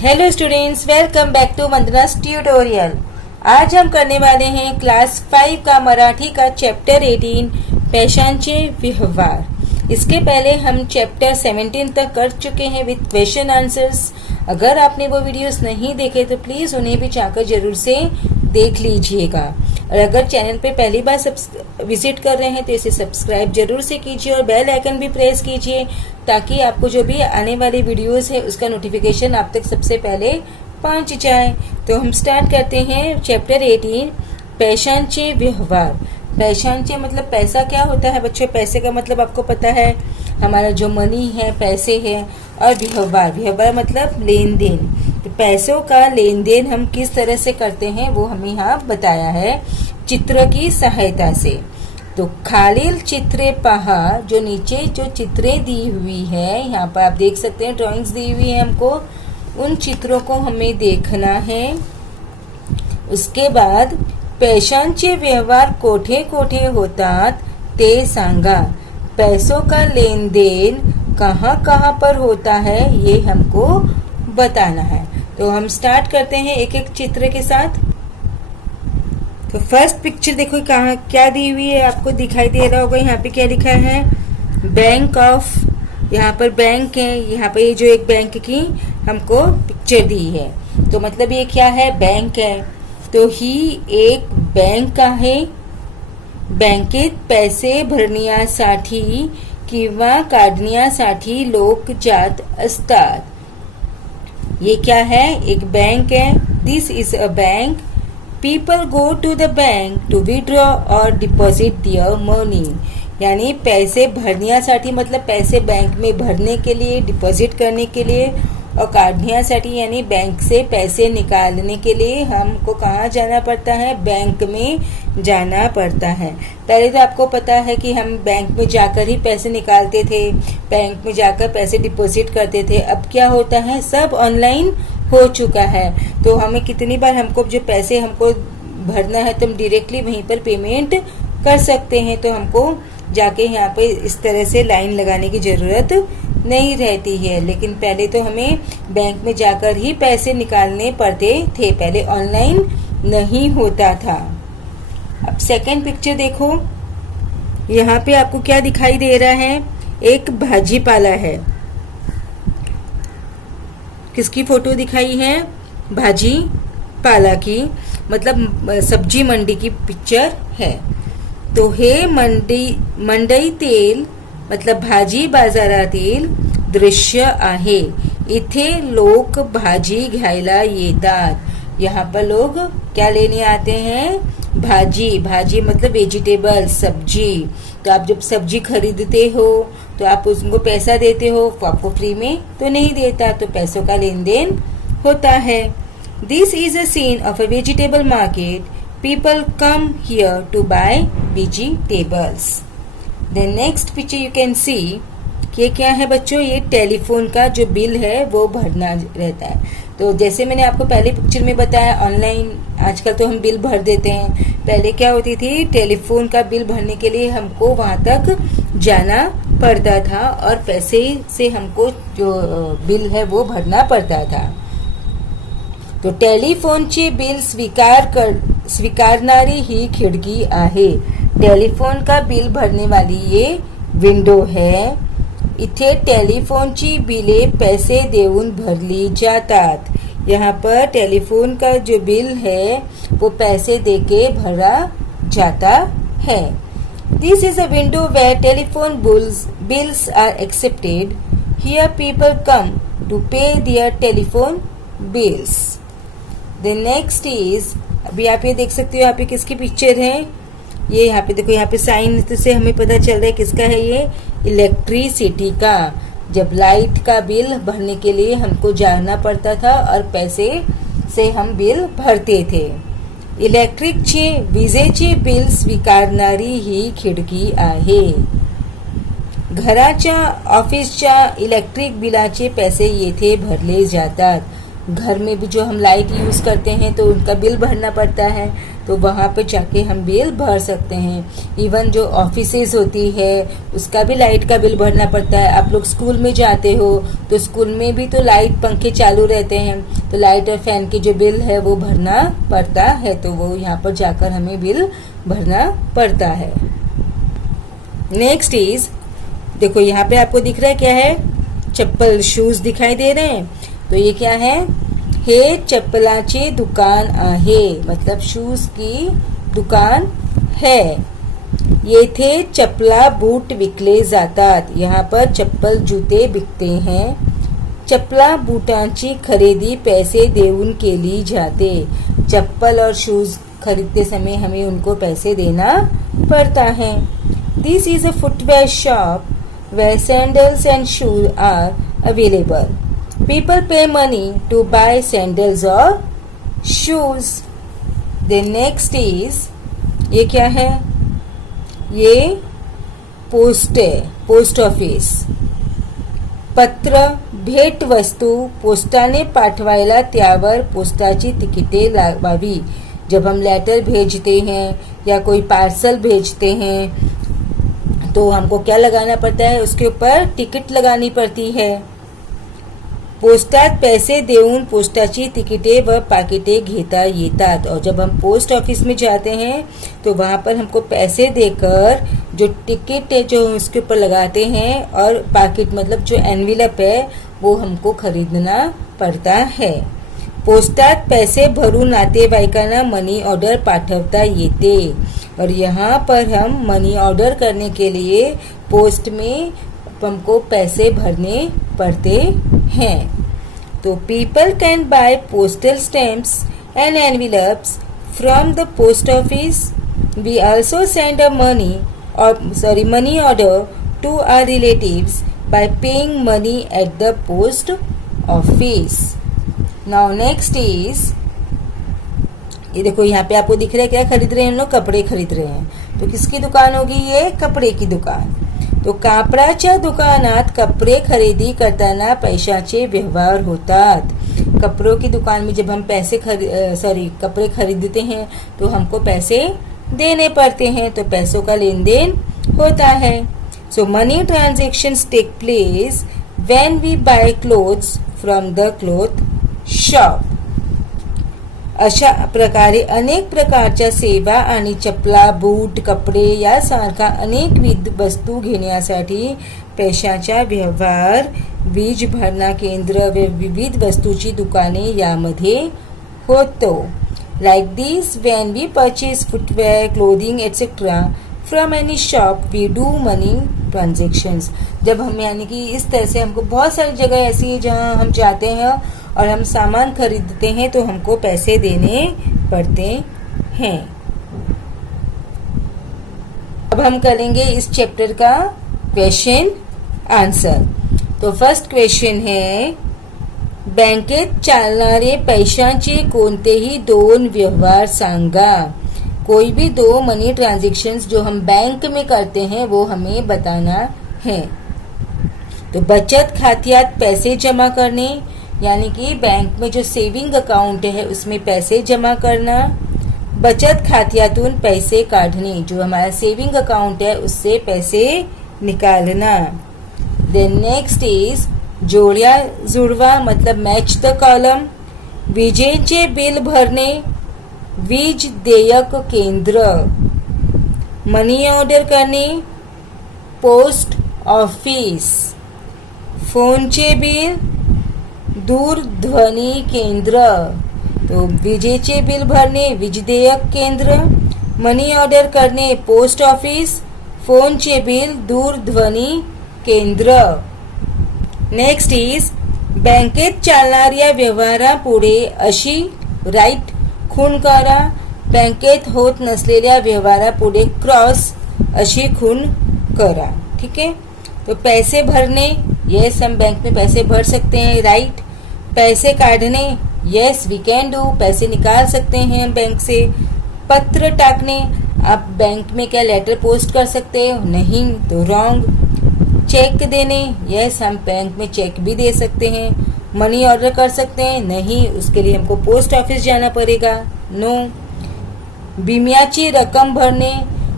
Hello students, welcome back to Vandana's tutorial. आज हम करने वाले हैं क्लास 5 का मराठी का चैप्टर 18 पेशांचे व्यवहार। इसके पहले हम चैप्टर 17 तक कर चुके हैं विद क्वेश्चन आंसर्स। अगर आपने वो वीडियोस नहीं देखे तो प्लीज़ उन्हें भी जाकर जरूर से देख लीजिएगा। और अगर चैनल पे पहली बार विजिट कर रहे हैं तो इसे सब्सक्राइब जरूर से कीजिए और बेल आइकन भी प्रेस कीजिए ताकि आपको जो भी आने वाली वीडियोस है उसका नोटिफिकेशन आप तक सबसे पहले पहुंच जाए। तो हम स्टार्ट करते हैं चैप्टर 18 पेशांचे व्यवहार। पेशांचे मतलब पैसा क्या होता है बच्चों? पैसे का मतलब आपको पता है, हमारा जो मनी है, पैसे है। और व्यवहार, व्यवहार मतलब लेन देन। तो पैसों का लेन देन हम किस तरह से करते हैं वो हमें यहाँ बताया है चित्र की सहायता से। तो खालील चित्रे पहा, जो नीचे जो चित्रें दी हुई है, यहाँ पर आप देख सकते हैं ड्राइंग्स दी हुई है हमको, उन चित्रों को हमें देखना है। उसके बाद पैशांचे व्यवहार कोठे कोठे होतात ते सांगा। पैसों का लेन देन कहाँ कहाँ पर होता है ये हमको बताना है। तो हम स्टार्ट करते हैं एक एक चित्र के साथ। तो फर्स्ट पिक्चर देखो कहाँ क्या दी हुई है, आपको दिखाई दे रहा होगा। यहाँ पे क्या लिखा है? Bank of. यहाँ पर बैंक है, यहाँ पे ये जो एक बैंक की हमको पिक्चर दी है। तो मतलब ये क्या है? बैंक है। तो ही एक बैंक आहे। बँकेत पैसे भरण्यासाठी किंवा काढण्यासाठी लोक जात असतात। ये क्या है? एक बैंक है। This is a bank. People go to the bank to withdraw और डिपॉजिट दियर मनी। यानी पैसे भरण्यासाठी मतलब पैसे बैंक में भरने के लिए, डिपॉजिट करने के लिए, और काढण्यासाठी यानी बैंक से पैसे निकालने के लिए हमको कहाँ जाना पड़ता है? बैंक में जाना पड़ता है। पहले तो आपको पता है कि हम बैंक में जाकर ही पैसे निकालते थे, बैंक में जाकर पैसे डिपॉजिट करते थे। अब क्या होता है? सब ऑनलाइन हो चुका है। तो हमें कितनी बार हमको जो पैसे हमको भरना है तो हम डायरेक्टली वहीं पर पेमेंट कर सकते हैं। तो हमको जाके यहाँ पे इस तरह से लाइन लगाने की जरूरत नहीं रहती है। लेकिन पहले तो हमें बैंक में जाकर ही पैसे निकालने पड़ते थे, पहले ऑनलाइन नहीं होता था। अब सेकंड पिक्चर देखो, यहाँ पे आपको क्या दिखाई दे रहा है? एक भाजीपाला है। किसकी फोटो दिखाई है? भाजी पाला की, मतलब सब्जी मंडी की पिक्चर है। तो हे मंडईतील मतलब भाजी बाजारातील दृश्य आहे। इथे लोक भाजी घ्यायला येतात। यहाँ पर लोग क्या लेने आते हैं? भाजी। भाजी मतलब वेजिटेबल, सब्जी। तो आप जब सब्जी खरीदते हो तो आप उसको पैसा देते हो, वो आपको फ्री में तो नहीं देता, तो पैसों का लेन देन होता है। This is a scene of a vegetable market. People come here to buy vegetables. Then next picture you can see कि क्या है बच्चों? ये टेलीफोन का जो बिल है वो भरना रहता है। तो जैसे मैंने आपको पहले पिक्चर में बताया, ऑनलाइन आजकल तो हम बिल भर देते हैं। पहले क्या होती थी? टेलीफोन का बिल भरने के लिए हमको वहां तक जाना पड़ता था और पैसे से हमको जो बिल है वो भरना पड़ता था। तो टेलीफोनचे बिल स्वीकारणारी ही खिडकी आहे। टेलीफोन का बिल भरने वाली ये विंडो है। इथे टेलीफोनची बिले पैसे देऊन भरली जातात। यहाँ पर टेलीफोन का जो बिल है वो पैसे देके भरा जाता है। This is a window where telephone bills are accepted. Here people come to pay their telephone bills. The next is, अभी आप ये देख सकते हो यहाँ पे किसकी पिक्चर है? ये यहाँ पे देखो, यहाँ पे साइन से हमें पता चल रहा है किसका है ये? इलेक्ट्रिसिटी का। जब लाइट का बिल भरने के लिए हमको जाना पड़ता था और पैसे से हम बिल भरते थे। इलेक्ट्रिकचे विजेचे बिल स्वीकारणारी ही खिडकी आहे। घराच्या ऑफिसच्या इलेक्ट्रिक बिलाचे पैसे येथे भरले जातात। घर में भी जो हम लाइट यूज करते हैं तो उनका बिल भरना पड़ता है। तो वहाँ पे जाके हम बिल भर सकते हैं। इवन जो ऑफिसेज होती है उसका भी लाइट का बिल भरना पड़ता है। आप लोग स्कूल में जाते हो तो स्कूल में भी तो लाइट पंखे चालू रहते हैं, तो लाइट और फैन की जो बिल है वो भरना पड़ता है, तो वो यहाँ पर जाकर हमें बिल भरना पड़ता है। नेक्स्ट इज, देखो यहाँ पे आपको दिख रहा है क्या है, चप्पल, शूज दिखाई दे रहे हैं। तो ये क्या है, हे चप्पलाची दुकान आहे, मतलब शूज की दुकान है। येथे चप्पला बूट विकले जातात, यहाँ पर चप्पल जूते बिकते हैं। चप्पला बूटांची खरेदी पैसे देऊन केली जाते, चप्पल और शूज खरीदते समय हमें उनको पैसे देना पड़ता है। This is a footwear shop where sandals and shoes are available. People pay money to buy sandals or shoes. The next is, ये क्या है, ये पोस्ट है, पोस्ट ऑफिस। पत्र, भेट वस्तू पोस्टाने पाठवायला त्यावर पोस्टाची तिकिटे लावावी। जब हम लेटर भेजते हैं या कोई पार्सल भेजते हैं तो हमको क्या लगाना पड़ता है, उसके ऊपर टिकट लगानी पड़ती है। पोस्टात पैसे देऊन पोस्टाची तिकिटे व पाकिटे घेता येतात, और जब हम पोस्ट ऑफिस में जाते हैं तो वहाँ पर हमको पैसे देकर जो टिकट है जो उसके ऊपर लगाते हैं, और पाकिट मतलब जो एनविलप है वो हमको खरीदना पड़ता है। पोस्टात पैसे भरून नातेवाईकांना मनी ऑर्डर पाठवता येते, और यहाँ पर हम मनी ऑर्डर करने के लिए पोस्ट में हमको पैसे भरने पड़ते हैं। तो people can buy postal stamps and envelopes from the post office. We also send a money order to our relatives by paying money at the post office. Now next is, ये देखो यहाँ पे आपको दिख रहा है क्या खरीद रहे हैं हम लोग, कपड़े खरीद रहे हैं। तो किसकी दुकान होगी, ये कपड़े की दुकान। तो कापडाच्या दुकानात कपडे खरेदी करताना पैशाचे व्यवहार होतात। कपड़ों की दुकान में जब हम कपड़े खरीदते हैं तो हमको पैसे देने पड़ते हैं, तो पैसों का लेन देन होता है। So money transactions take place when we buy clothes from the cloth shop. अशा प्रकारे अनेक प्रकारच्या सेवा आणि चपला, बूट, कपडे यासारखा अनेकविध वस्तू घेण्यासाठी पैशाचा व्यवहार, वीज भरणा केंद्र व विविध वस्तूची दुकाने यामध्ये होतो. Like this when we purchase footwear, clothing etcetera from any shop we do money transactions. जब हम यानी कि इस तरह से हमको बहुत सारी जगह ऐसी है जहाँ हम जाते हैं और हम सामान खरीदते हैं तो हमको पैसे देने पड़ते हैं. अब हम करेंगे इस चैप्टर का क्वेश्चन आंसर. तो फर्स्ट क्वेश्चन है, बँकेत चालणारे पैशांचे कोणतेही दोन व्यवहार सांगा. कोई भी दो मनी ट्रांजेक्शन्स जो हम बैंक में करते हैं वो हमें बताना है. तो बचत खात्यात पैसे जमा करने, यानी कि बैंक में जो सेविंग अकाउंट है उसमें पैसे जमा करना. बचत खात्यातून पैसे काढणे, जो हमारा सेविंग अकाउंट है उससे पैसे निकालना. देन नेक्स्ट इज जोड्या जुडवा, मतलब मॅच द कॉलम. विजेचे बिल भरणे, वीज देयक केंद्र. मनी ऑर्डर करणे, पोस्ट ऑफिस. फोनचे बिल, दूरध्वनी केंद्र. तो विजेचे बिल भरणे वीज देयक केंद्र, मनी ऑर्डर करणे पोस्ट ऑफिस, फोनचे बिल दूरध्वनी केंद्र. नेक्स्ट इज बँकेत चालणाऱ्या व्यवहारापुढे अशी राईट खूण करा. बँकेत होत नसलेल्या व्यवहारापुढे क्रॉस अशी खूण करा. ठीक है. तो पैसे भरने, यस हम बैंक में पैसे भर सकते हैं, राइट. पैसे काढ़ने, यस वी कैन डू, पैसे निकाल सकते हैं हम बैंक से. पत्र टाकने, आप बैंक में क्या लेटर पोस्ट कर सकते हो, नहीं तो रॉन्ग. चेक देने, यस हम बैंक में चेक भी दे सकते हैं. मनी ऑर्डर कर सकते हैं, नहीं उसके लिए हमको पोस्ट ऑफिस जाना पड़ेगा, नो. विम्याची रक्कम भरणे,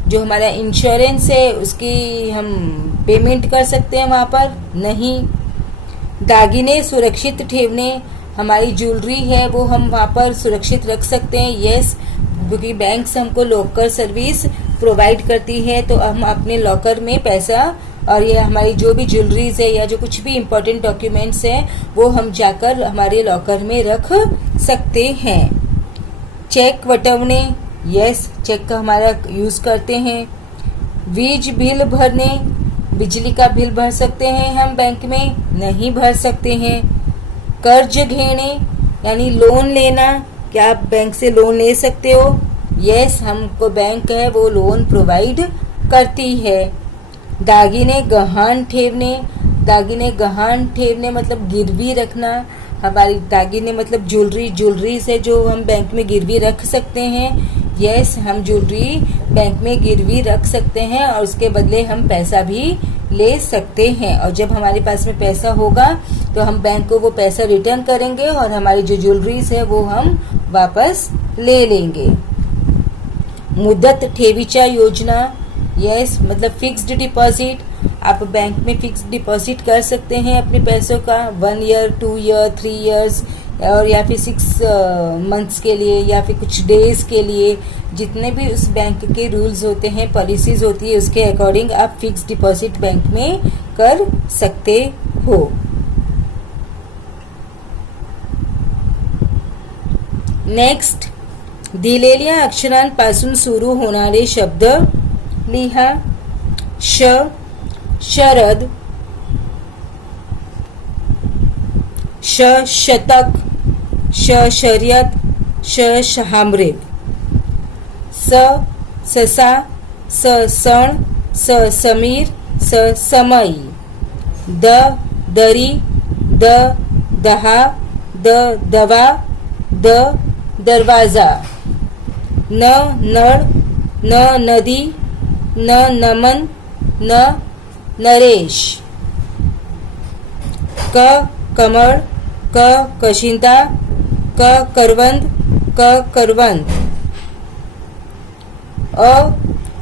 जो हमारा इंश्योरेंस है उसकी हम पेमेंट कर सकते हैं वहाँ पर, नहीं। दागिने सुरक्षित ठेवणे, हमारी ज्वेलरी है वो हम वहाँ पर सुरक्षित रख सकते हैं, यस, क्योंकि बैंक हमको लॉकर सर्विस प्रोवाइड करती है, तो हम अपने लॉकर में पैसा और ये हमारी जो भी ज्वेलरीज है या जो कुछ भी इम्पोर्टेंट डॉक्यूमेंट्स हैं वो हम जाकर हमारे लॉकर में रख सकते हैं। चेक वटवणे, यस, चेक का हमारा यूज करते हैं। वीज बिल भरने, बिजली का बिल भर सकते हैं हम बैंक में, नहीं भर सकते हैं। कर्ज घेणे यानी लोन लेना, क्या आप बैंक से लोन ले सकते हो, यस, हमको बैंक है वो लोन प्रोवाइड करती है। दागिने गहाण ठेवणे, दागिने गहाण ठेवणे मतलब गिरवी रखना, हमारी दागिने मतलब ज्वेलरी से जो हम बैंक में गिरवी रख सकते हैं, यस, हम ज्वेलरी बैंक में गिरवी रख सकते हैं और उसके बदले हम पैसा भी ले सकते हैं, और जब हमारे पास में पैसा होगा तो हम बैंक को वो पैसा रिटर्न करेंगे और हमारी जो ज्वेलरीज है वो हम वापस ले लेंगे। मुदत ठेवीच्या योजना, यस, मतलब फिक्स्ड डिपॉजिट, आप बैंक में फिक्स्ड डिपॉजिट कर सकते हैं अपने पैसों का 1 ईयर, 2 ईयर, 3 इयर्स और या फिर 6 मंथ्स के लिए या फिर कुछ डेज के लिए, जितने भी उस बैंक के रूल्स होते हैं, पॉलिसीज होती है, उसके अकॉर्डिंग आप फिक्स्ड डिपॉजिट बैंक में कर सकते हो। नेक्स्ट, दिलेल्या अक्षरांपासून सुरू होणारे शब्द लिहा। श शरद, श शतक, श शर्यत, श शहामरेब। स ससा, स सण, स समीर, स समई। द दरी, द दहा, द दवा, द दरवाजा। न नळ, न नदी, न नमन, न नरेश। क कमळ, क कशिंदा, क करवंद, क करवंद। अ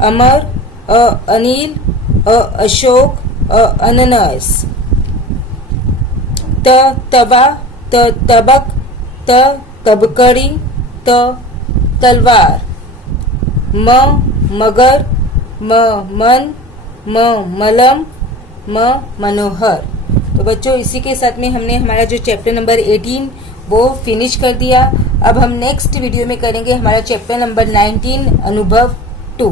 अमर, अ अनिल, अ अशोक, अ अननस। त तवा, त तबक, त तबकड़ी, त तलवार। म मगर, म मन, म मलम, म मनोहर। तो बच्चों इसी के साथ में हमने हमारा जो चैप्टर नंबर 18 वो फिनिश कर दिया। अब हम नेक्स्ट वीडियो में करेंगे हमारा चैप्टर नंबर 19 अनुभव 2।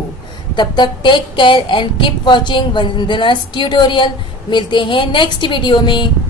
तब तक take care and keep watching Vandana's tutorial. मिलते हैं नेक्स्ट वीडियो में।